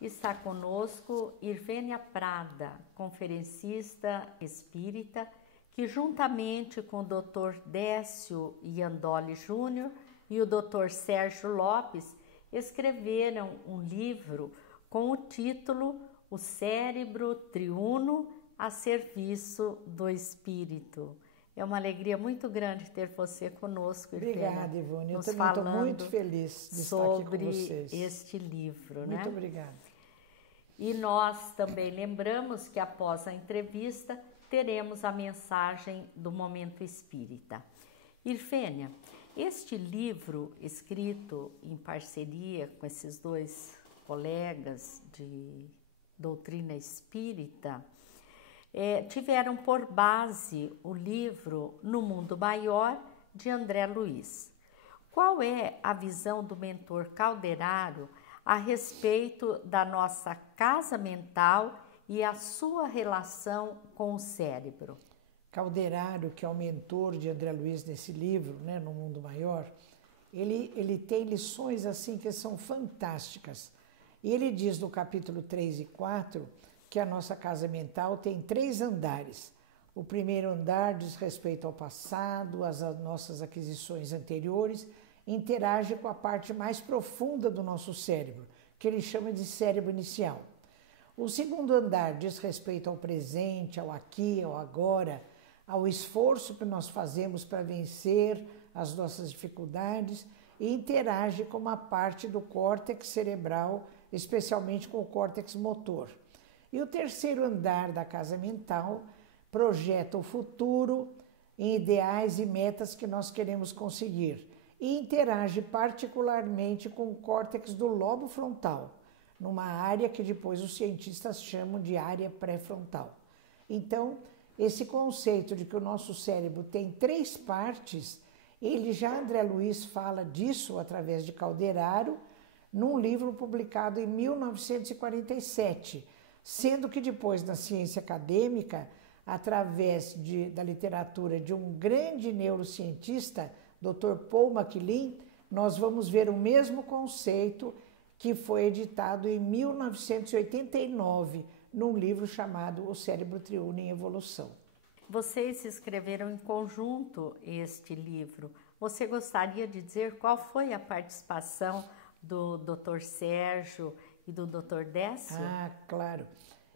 Está conosco Irvênia Prada, conferencista espírita, que juntamente com o Dr. Décio Iandoli Júnior e o Dr. Sérgio Lopes escreveram um livro com o título O Cérebro Triuno a Serviço do Espírito. É uma alegria muito grande ter você conosco, Irvênia. Obrigada, Ivone. Eu também estou muito feliz de estar aqui com vocês. Sobre este livro, Muito obrigada. E nós também lembramos que após a entrevista teremos a mensagem do Momento Espírita. Irvênia, este livro escrito em parceria com esses dois colegas de doutrina espírita tiveram por base o livro No Mundo Maior, de André Luiz. Qual é a visão do mentor Calderaro a respeito da nossa casa mental e a sua relação com o cérebro? Calderaro, que é o mentor de André Luiz nesse livro, né, No Mundo Maior, ele tem lições assim que são fantásticas. E ele diz no capítulo 3 e 4 que a nossa casa mental tem 3 andares. O primeiro andar diz respeito ao passado, às nossas aquisições anteriores, interage com a parte mais profunda do nosso cérebro, que ele chama de cérebro inicial. O segundo andar diz respeito ao presente, ao aqui, ao agora, ao esforço que nós fazemos para vencer as nossas dificuldades e interage com uma parte do córtex cerebral, especialmente com o córtex motor. E o terceiro andar da casa mental projeta o futuro em ideais e metas que nós queremos conseguir e interage particularmente com o córtex do lobo frontal, numa área que depois os cientistas chamam de área pré-frontal. Então, esse conceito de que o nosso cérebro tem 3 partes, André Luiz fala disso através de Calderaro, num livro publicado em 1947, sendo que depois na ciência acadêmica, através da literatura de um grande neurocientista, Dr. Paul MacLean, nós vamos ver o mesmo conceito que foi editado em 1989, num livro chamado O Cérebro Triuno em Evolução. Vocês escreveram em conjunto este livro. Você gostaria de dizer qual foi a participação do Dr. Sérgio e do Dr. Décio? Ah, claro.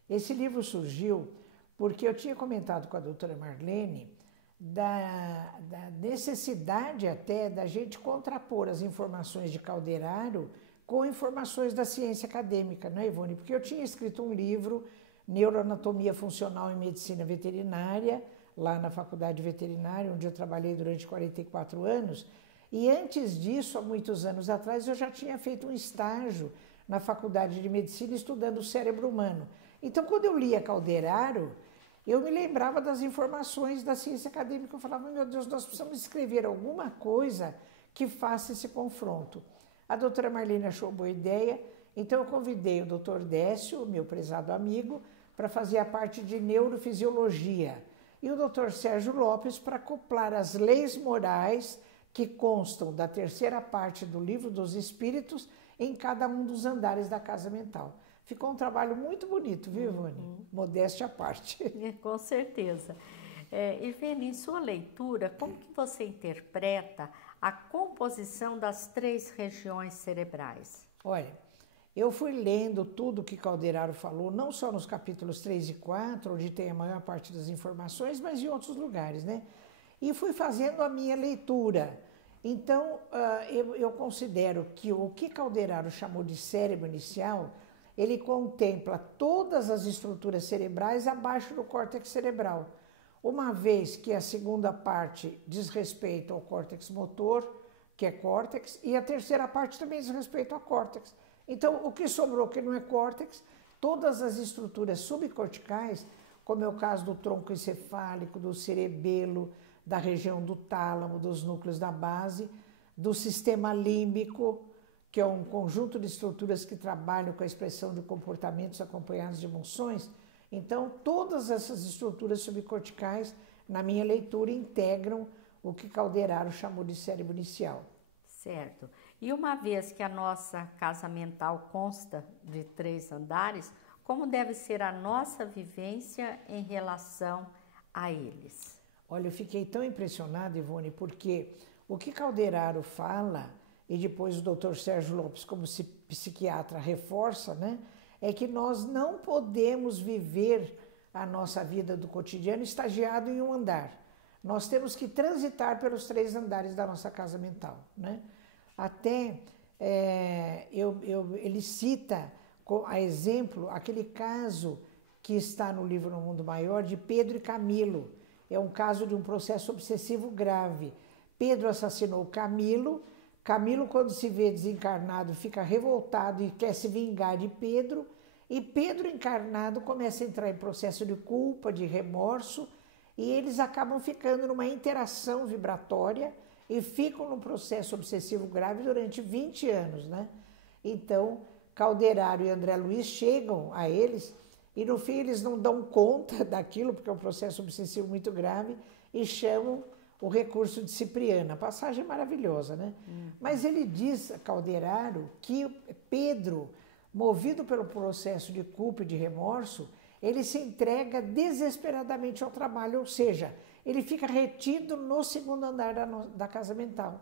Esse livro surgiu porque eu tinha comentado com a doutora Marlene da necessidade até da gente contrapor as informações de Calderaro com informações da ciência acadêmica, não é, Ivone? Porque eu tinha escrito um livro, Neuroanatomia Funcional em Medicina Veterinária, lá na Faculdade Veterinária, onde eu trabalhei durante 44 anos, e antes disso, há muitos anos atrás, eu já tinha feito um estágio na Faculdade de Medicina estudando o cérebro humano. Então, quando eu lia Calderaro, eu me lembrava das informações da ciência acadêmica. Eu falava, meu Deus, nós precisamos escrever alguma coisa que faça esse confronto. A doutora Marlene achou boa ideia, então eu convidei o doutor Décio, meu prezado amigo, para fazer a parte de neurofisiologia, e o doutor Sérgio Lopes para acoplar as leis morais que constam da terceira parte do Livro dos Espíritos em cada um dos andares da casa mental. Ficou um trabalho muito bonito, viu, Ivone? Modéstia à parte. Com certeza. Irvênia, em sua leitura, como que você interpreta a composição das 3 regiões cerebrais? Olha, eu fui lendo tudo que Calderaro falou, não só nos capítulos 3 e 4, onde tem a maior parte das informações, mas em outros lugares, né? E fui fazendo a minha leitura. Então, eu considero que o que Calderaro chamou de cérebro inicial, ele contempla todas as estruturas cerebrais abaixo do córtex cerebral, uma vez que a segunda parte diz respeito ao córtex motor, que é córtex, e a terceira parte também diz respeito ao córtex. Então, o que sobrou que não é córtex, todas as estruturas subcorticais, como é o caso do tronco encefálico, do cerebelo, da região do tálamo, dos núcleos da base, do sistema límbico, que é um conjunto de estruturas que trabalham com a expressão de comportamentos acompanhados de emoções. Então, todas essas estruturas subcorticais, na minha leitura, integram o que Calderaro chamou de cérebro inicial. Certo. E uma vez que a nossa casa mental consta de 3 andares, como deve ser a nossa vivência em relação a eles? Olha, eu fiquei tão impressionada, Ivone, porque o que Calderaro fala, e depois o Dr. Sérgio Lopes, como psiquiatra, reforça, né? É que nós não podemos viver a nossa vida do cotidiano estagiado em um andar. Nós temos que transitar pelos 3 andares da nossa casa mental, né? Até ele cita a exemplo aquele caso que está no livro No Mundo Maior de Pedro e Camilo. É um caso de um processo obsessivo grave. Pedro assassinou Camilo. Camilo, quando se vê desencarnado, fica revoltado e quer se vingar de Pedro. E Pedro, encarnado, começa a entrar em processo de culpa, de remorso, e eles acabam ficando numa interação vibratória e ficam num processo obsessivo grave durante 20 anos, né? Então, Calderaro e André Luiz chegam a eles e no fim eles não dão conta daquilo, porque é um processo obsessivo muito grave, e chamam o recurso de Cipriana. A passagem é maravilhosa, né? Mas ele diz, Calderaro, que Pedro, movido pelo processo de culpa e de remorso, ele se entrega desesperadamente ao trabalho, ou seja, ele fica retido no 2º andar da casa mental.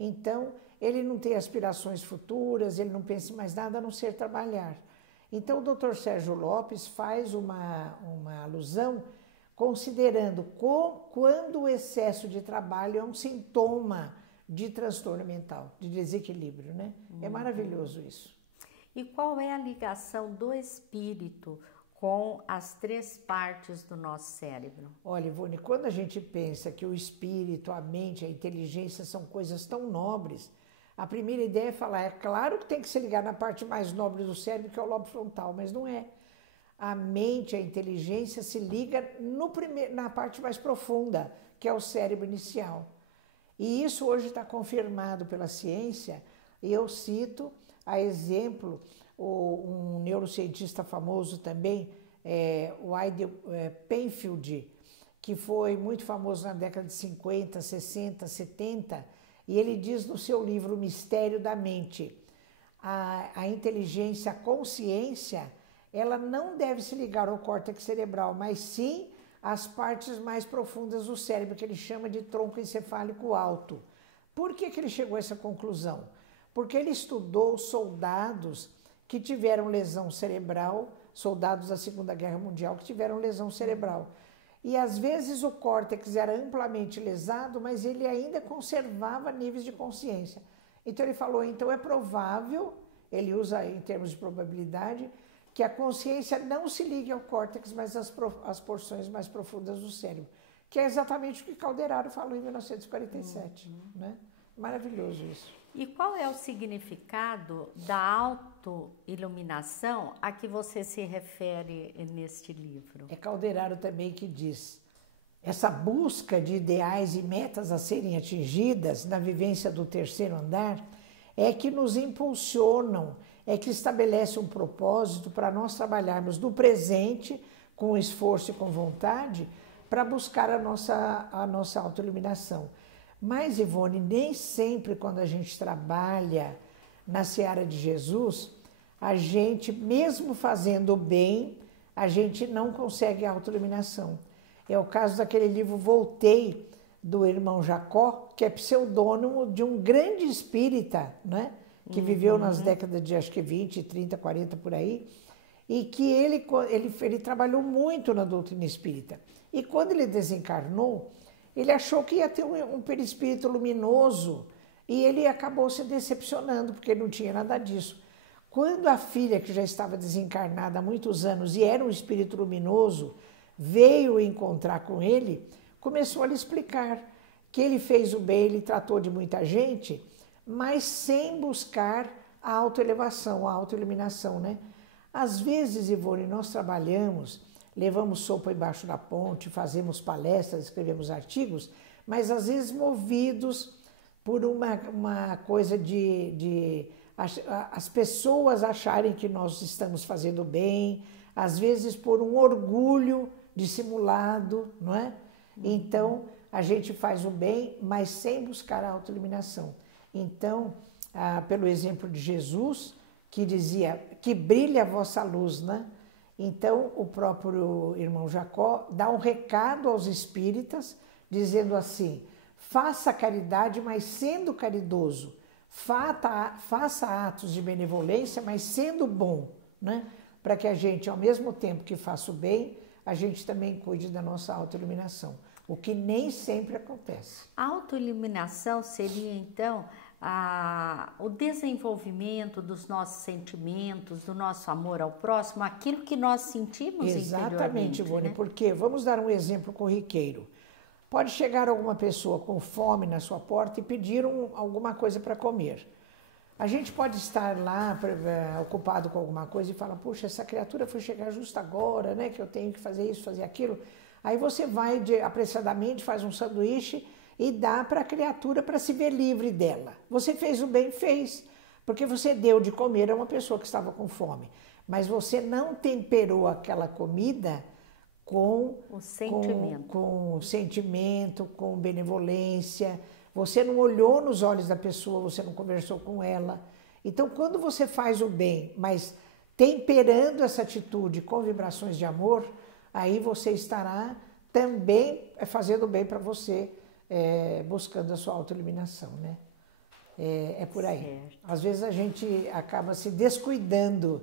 Então, ele não tem aspirações futuras, ele não pensa em mais nada a não ser trabalhar. Então, o Dr. Sérgio Lopes faz uma alusão considerando quando o excesso de trabalho é um sintoma de transtorno mental, de desequilíbrio, né? É maravilhoso isso. E qual é a ligação do espírito com as 3 partes do nosso cérebro? Olha, Ivone, quando a gente pensa que o espírito, a mente, a inteligência são coisas tão nobres, a primeira ideia é falar, é claro que tem que se ligar na parte mais nobre do cérebro, que é o lobo frontal, mas não é. A mente, a inteligência se liga na parte mais profunda, que é o cérebro inicial. E isso hoje está confirmado pela ciência, e eu cito a exemplo um neurocientista famoso também, o Heidi Penfield, que foi muito famoso na década de 50, 60, 70, e ele diz no seu livro O Mistério da Mente, a inteligência, a consciência, ela não deve se ligar ao córtex cerebral, mas sim às partes mais profundas do cérebro, que ele chama de tronco encefálico alto. Por que ele chegou a essa conclusão? Porque ele estudou soldados que tiveram lesão cerebral, soldados da Segunda Guerra Mundial que tiveram lesão cerebral. E às vezes o córtex era amplamente lesado, mas ele ainda conservava níveis de consciência. Então ele falou, então é provável, ele usa em termos de probabilidade, que a consciência não se ligue ao córtex, mas às porções mais profundas do cérebro. Que é exatamente o que Calderaro falou em 1947. Né? Maravilhoso isso. E qual é o significado da autoiluminação a que você se refere neste livro? É Calderaro também que diz, essa busca de ideais e metas a serem atingidas na vivência do 3º andar é que nos impulsionam, é que estabelece um propósito para nós trabalharmos no presente com esforço e com vontade para buscar a nossa autoiluminação. Mas, Ivone, nem sempre quando a gente trabalha na seara de Jesus, a gente, mesmo fazendo o bem, a gente não consegue a autoiluminação. É o caso daquele livro Voltei, do irmão Jacó, que é pseudônimo de um grande espírita, né? Que viveu nas décadas de, acho que 20, 30, 40, por aí, e que ele trabalhou muito na doutrina espírita. E quando ele desencarnou, ele achou que ia ter um perispírito luminoso e ele acabou se decepcionando, porque não tinha nada disso. Quando a filha, que já estava desencarnada há muitos anos e era um espírito luminoso, veio encontrar com ele, começou a lhe explicar que ele fez o bem, ele tratou de muita gente, mas sem buscar a autoelevação, a autoiluminação, né? Às vezes, Ivone, nós trabalhamos, levamos sopa embaixo da ponte, fazemos palestras, escrevemos artigos, mas às vezes movidos por uma coisa de as pessoas acharem que nós estamos fazendo bem, às vezes por um orgulho dissimulado, não é? Então, a gente faz o bem, mas sem buscar a autoiluminação. Então, pelo exemplo de Jesus, que dizia que brilhe a vossa luz, né? Então, o próprio irmão Jacó dá um recado aos espíritas, dizendo assim: faça caridade, mas sendo caridoso. Faça atos de benevolência, mas sendo bom, né? Para que a gente, ao mesmo tempo que faça o bem, a gente também cuide da nossa autoiluminação, o que nem sempre acontece. A autoiluminação seria, então, o desenvolvimento dos nossos sentimentos, do nosso amor ao próximo, aquilo que nós sentimos interiormente. Exatamente, Ivone, né? porque, vamos dar um exemplo corriqueiro. Pode chegar alguma pessoa com fome na sua porta e pedir alguma coisa para comer. A gente pode estar lá ocupado com alguma coisa e falar: puxa, essa criatura foi chegar justo agora, né? Que eu tenho que fazer isso, fazer aquilo. Aí você vai apressadamente, faz um sanduíche e dá para a criatura para se ver livre dela. Você fez o bem? Fez, porque você deu de comer a uma pessoa que estava com fome. Mas você não temperou aquela comida com o sentimento, com sentimento, com benevolência. Você não olhou nos olhos da pessoa, você não conversou com ela. Então, quando você faz o bem, mas temperando essa atitude com vibrações de amor, aí você estará também fazendo bem para você, buscando a sua autoiluminação, né? É por aí. Certo. Às vezes a gente acaba se descuidando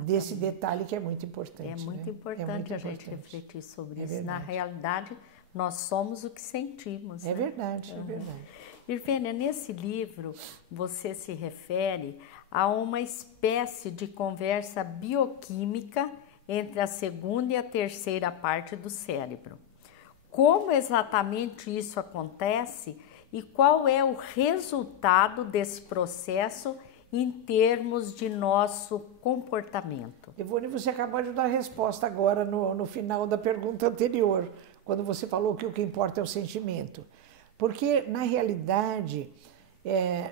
desse detalhe que é muito importante. É muito importante a gente refletir sobre isso. Verdade. Na realidade, nós somos o que sentimos. É né? verdade, é verdade. Irvênia, nesse livro você se refere a uma espécie de conversa bioquímica entre a segunda e a terceira parte do cérebro. Como exatamente isso acontece e qual é o resultado desse processo em termos de nosso comportamento? Ivone, você acabou de dar a resposta agora no final da pergunta anterior, quando você falou que o que importa é o sentimento. Porque, na realidade,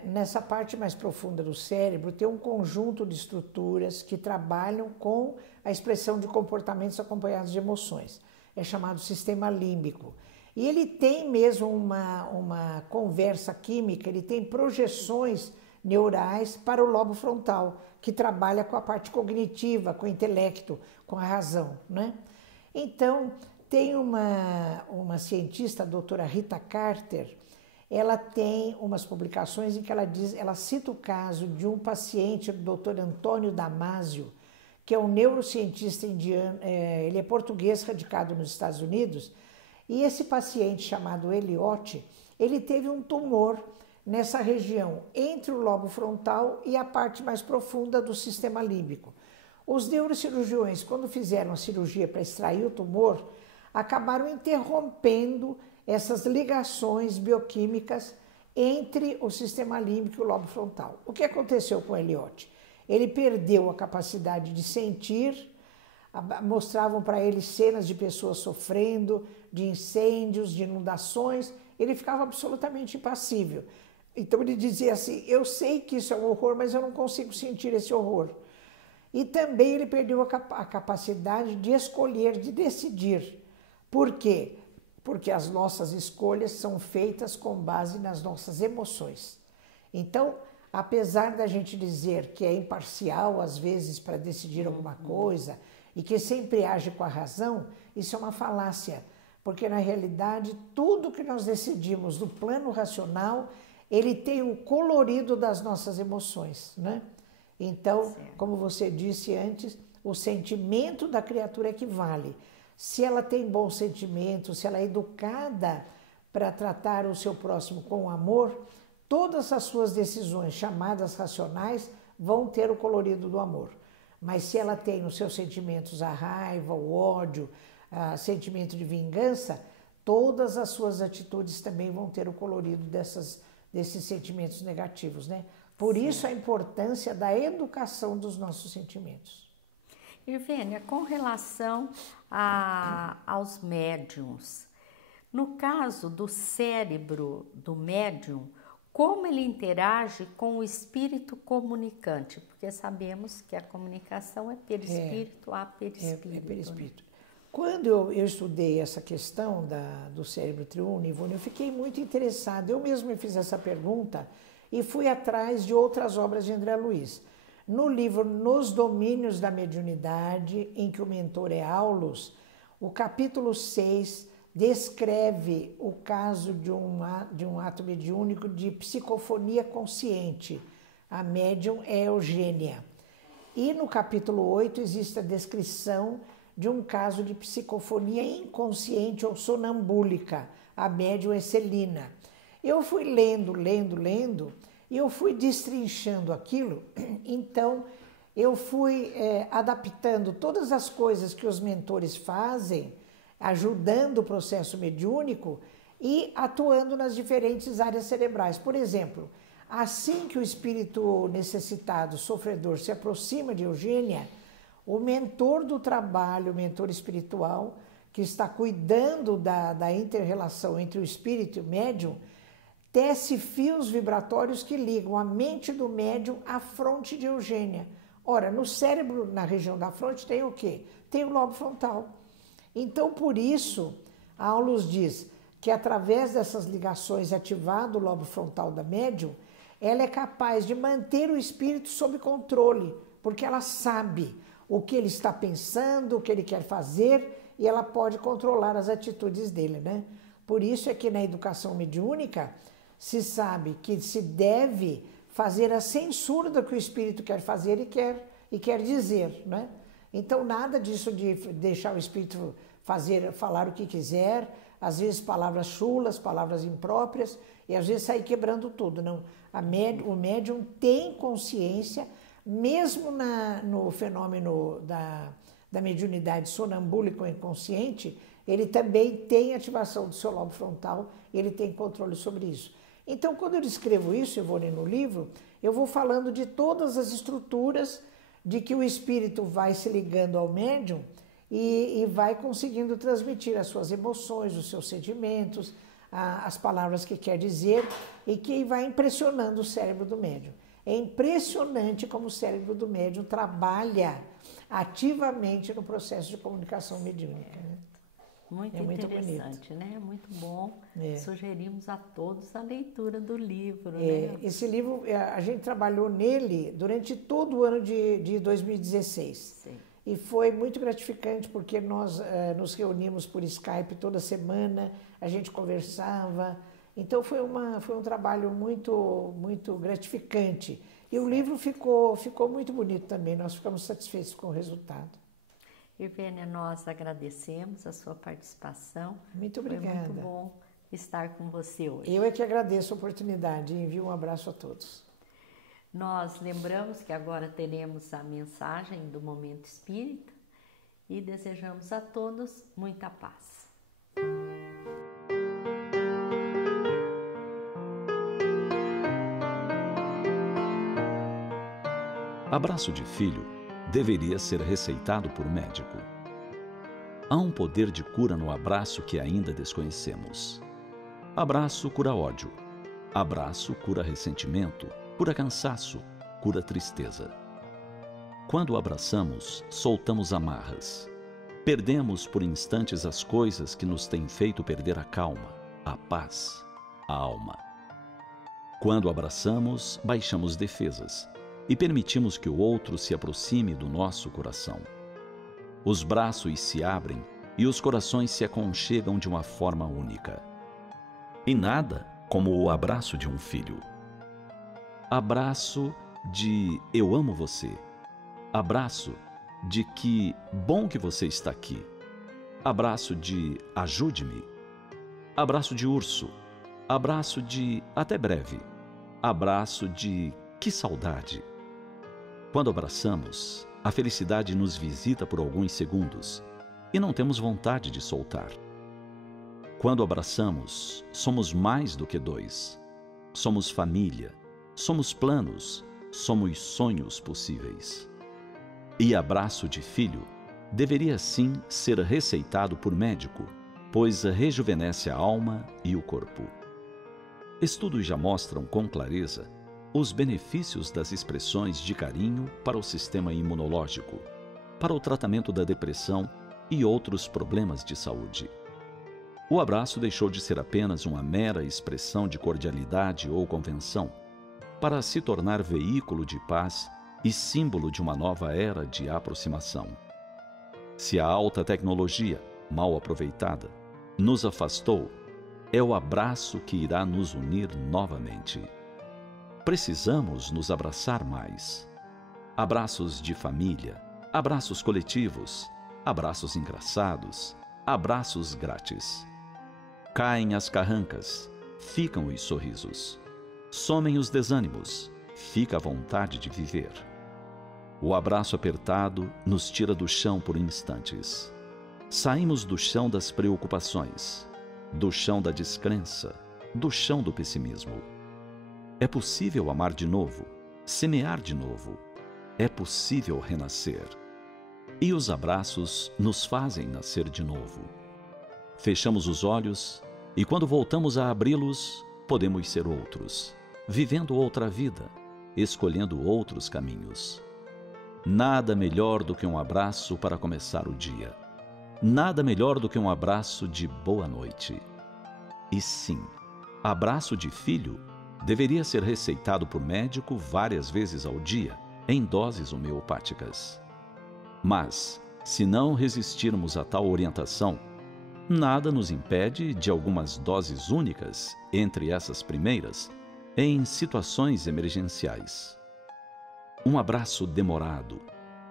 nessa parte mais profunda do cérebro, tem um conjunto de estruturas que trabalham com a expressão de comportamentos acompanhados de emoções. É chamado sistema límbico. E ele tem mesmo uma conversa química, ele tem projeções neurais para o lobo frontal, que trabalha com a parte cognitiva, com o intelecto, com a razão, né? Então, tem uma cientista, a doutora Rita Carter, ela tem umas publicações em que ela cita o caso de um paciente, o doutor Antônio Damasio, que é um neurocientista indiano, ele é português, radicado nos Estados Unidos, e esse paciente chamado Elliot, ele teve um tumor nessa região, entre o lobo frontal e a parte mais profunda do sistema límbico. Os neurocirurgiões, quando fizeram a cirurgia para extrair o tumor, acabaram interrompendo essas ligações bioquímicas entre o sistema límbico e o lobo frontal. O que aconteceu com Elliot? Ele perdeu a capacidade de sentir, mostravam para ele cenas de pessoas sofrendo, de incêndios, de inundações, ele ficava absolutamente impassível. Então ele dizia assim: eu sei que isso é um horror, mas eu não consigo sentir esse horror. E também ele perdeu a capacidade de escolher, de decidir. Por quê? Porque as nossas escolhas são feitas com base nas nossas emoções. Então, apesar da gente dizer que é imparcial, às vezes, para decidir alguma coisa, e que sempre age com a razão, isso é uma falácia. Porque, na realidade, tudo que nós decidimos no plano racional, ele tem o colorido das nossas emoções, né? Então, como você disse antes, o sentimento da criatura é que vale. Se ela tem bom sentimento, se ela é educada para tratar o seu próximo com amor, todas as suas decisões chamadas racionais vão ter o colorido do amor. Mas se ela tem nos seus sentimentos a raiva, o ódio, sentimento de vingança, todas as suas atitudes também vão ter o colorido desses sentimentos negativos, né? Por isso a importância da educação dos nossos sentimentos. Irvênia, com relação aos médiums, no caso do cérebro do médium, como ele interage com o espírito comunicante? Porque sabemos que a comunicação é perispírito a perispírito. É perispírito. Quando eu estudei essa questão do cérebro triúnico, eu fiquei muito interessada. Eu mesma me fiz essa pergunta e fui atrás de outras obras de André Luiz. No livro Nos Domínios da Mediunidade, em que o mentor é Aulus, o capítulo 6 descreve o caso de um ato mediúnico de psicofonia consciente. A médium é Eugênia. E no capítulo 8 existe a descrição de um caso de psicofonia inconsciente ou sonambúlica. A médium é Celina. Eu fui lendo, e eu fui destrinchando aquilo, então eu fui adaptando todas as coisas que os mentores fazem, ajudando o processo mediúnico e atuando nas diferentes áreas cerebrais. Por exemplo, assim que o espírito necessitado, sofredor, se aproxima de Eugênia, o mentor do trabalho, o mentor espiritual, que está cuidando da inter-relação entre o espírito e o médium, tece fios vibratórios que ligam a mente do médium à fronte de Eugênia. Ora, no cérebro, na região da fronte, tem o quê? Tem o lobo frontal. Então, por isso, Aulus diz que através dessas ligações ativado o lobo frontal da médium, ela é capaz de manter o espírito sob controle, porque ela sabe o que ele está pensando, o que ele quer fazer, e ela pode controlar as atitudes dele, né? Por isso é que na educação mediúnica se sabe que se deve fazer a censura do que o espírito quer fazer e quer dizer, né? Então nada disso de deixar o espírito falar o que quiser, às vezes palavras chulas, palavras impróprias, e às vezes sair quebrando tudo. Não, o médium tem consciência, mesmo no fenômeno da mediunidade sonambúlica ou inconsciente, ele também tem ativação do seu lobo frontal, ele tem controle sobre isso. Então, quando eu escrevo isso, eu vou ler no livro, eu vou falando de todas as estruturas de que o espírito vai se ligando ao médium e vai conseguindo transmitir as suas emoções, os seus sentimentos, as palavras que quer dizer e que vai impressionando o cérebro do médium. É impressionante como o cérebro do médium trabalha ativamente no processo de comunicação mediúnica. Né? Muito interessante, bonito, né? Muito bom. Sugerimos a todos a leitura do livro. Né? Esse livro, a gente trabalhou nele durante todo o ano de 2016. Sim. E foi muito gratificante porque nós nos reunimos por Skype toda semana, a gente conversava. Então foi um trabalho muito gratificante. E o livro ficou muito bonito também, nós ficamos satisfeitos com o resultado. Irvênia, nós agradecemos a sua participação. Muito obrigada. Foi muito bom estar com você hoje. Eu é que agradeço a oportunidade e envio um abraço a todos. Nós lembramos que agora teremos a mensagem do Momento Espírita e desejamos a todos muita paz. Abraço de filho deveria ser receitado por médico. Há um poder de cura no abraço que ainda desconhecemos. Abraço cura ódio. Abraço cura ressentimento, cura cansaço, cura tristeza. Quando abraçamos, soltamos amarras. Perdemos por instantes as coisas que nos têm feito perder a calma, a paz, a alma. Quando abraçamos, baixamos defesas e permitimos que o outro se aproxime do nosso coração. Os braços se abrem e os corações se aconchegam de uma forma única. E nada como o abraço de um filho. Abraço de eu amo você. Abraço de que bom que você está aqui. Abraço de ajude-me. Abraço de urso. Abraço de até breve. Abraço de que saudade. Quando abraçamos, a felicidade nos visita por alguns segundos e não temos vontade de soltar. Quando abraçamos, somos mais do que dois. Somos família, somos planos, somos sonhos possíveis. E abraço de filho deveria sim ser receitado por médico, pois rejuvenesce a alma e o corpo. Estudos já mostram com clareza os benefícios das expressões de carinho para o sistema imunológico, para o tratamento da depressão e outros problemas de saúde. O abraço deixou de ser apenas uma mera expressão de cordialidade ou convenção para se tornar veículo de paz e símbolo de uma nova era de aproximação. Se a alta tecnologia, mal aproveitada, nos afastou, é o abraço que irá nos unir novamente. Precisamos nos abraçar mais. Abraços de família, abraços coletivos, abraços engraçados, abraços grátis. Caem as carrancas, ficam os sorrisos. Somem os desânimos, fica a vontade de viver. O abraço apertado nos tira do chão por instantes. Saímos do chão das preocupações, do chão da descrença, do chão do pessimismo. É possível amar de novo, semear de novo. É possível renascer. E os abraços nos fazem nascer de novo. Fechamos os olhos e, quando voltamos a abri-los, podemos ser outros, vivendo outra vida, escolhendo outros caminhos. Nada melhor do que um abraço para começar o dia. Nada melhor do que um abraço de boa noite. E sim, abraço de filho deveria ser receitado por médico várias vezes ao dia, em doses homeopáticas. Mas, se não resistirmos a tal orientação, nada nos impede de algumas doses únicas, entre essas primeiras, em situações emergenciais. Um abraço demorado,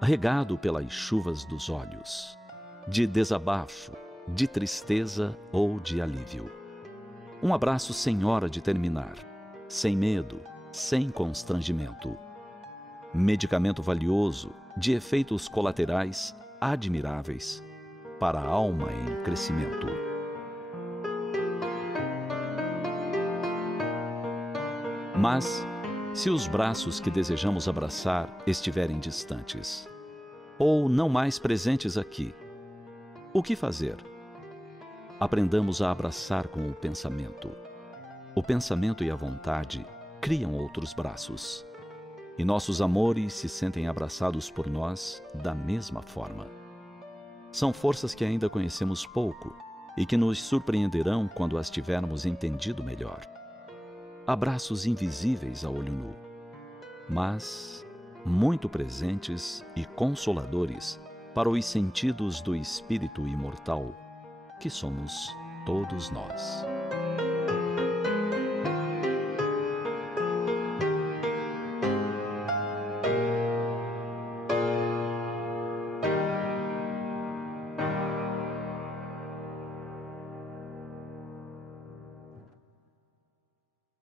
regado pelas chuvas dos olhos, de desabafo, de tristeza ou de alívio. Um abraço sem hora de terminar, sem medo, sem constrangimento. Medicamento valioso, de efeitos colaterais admiráveis, para a alma em crescimento. Mas, se os braços que desejamos abraçar estiverem distantes, ou não mais presentes aqui, o que fazer? Aprendamos a abraçar com o pensamento. O pensamento e a vontade criam outros braços. E nossos amores se sentem abraçados por nós da mesma forma. São forças que ainda conhecemos pouco e que nos surpreenderão quando as tivermos entendido melhor. Abraços invisíveis a olho nu, mas muito presentes e consoladores para os sentidos do espírito imortal que somos todos nós.